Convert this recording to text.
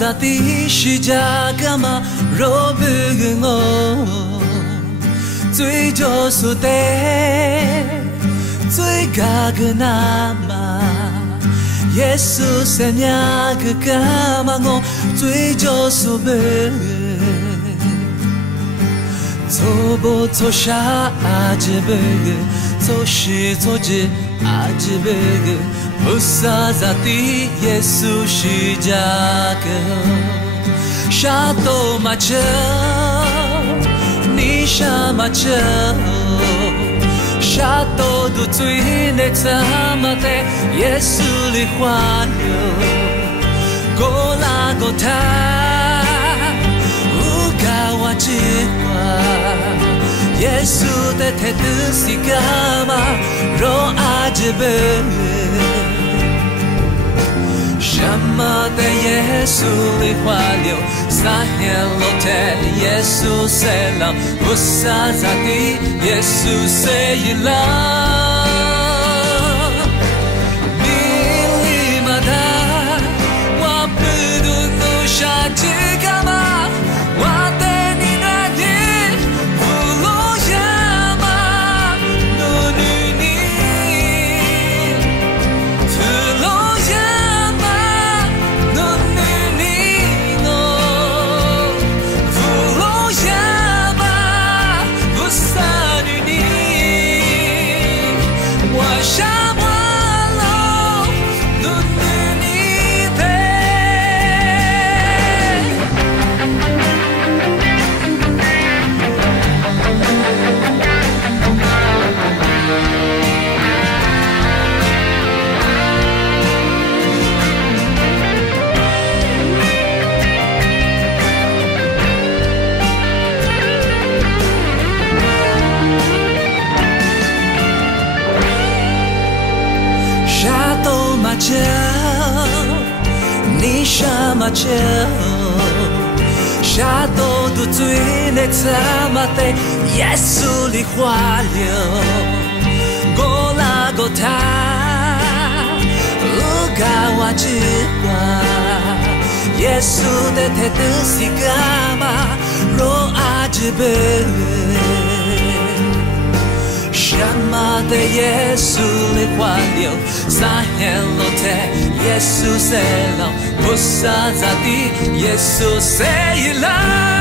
萨的十架干嘛若不跟我最就苏的最嘎个那么耶稣生呀个干嘛我最就苏不做不做啥阿吉不做事做事阿吉不菩萨在地，耶稣是家个，沙多马车，你沙马车，沙多都最内怎么的，耶稣的花流，过拉过他，乌嘎瓦之花，耶稣的态度是干嘛？若阿吉不。什么的耶稣的花流，撒天落天，耶稣谁了？菩萨在地，耶稣谁了？你里马达，我不读努沙之干嘛？我对你那天不落下吗？努女你，不落下。你什么车？沙多都最内怎么的？耶稣的花流，过拉过他，乌嘎瓦之花，耶稣的态度是干嘛？若阿之本。什么的耶稣的花流，撒天落天，耶稣谁了？菩萨在地，耶稣谁了？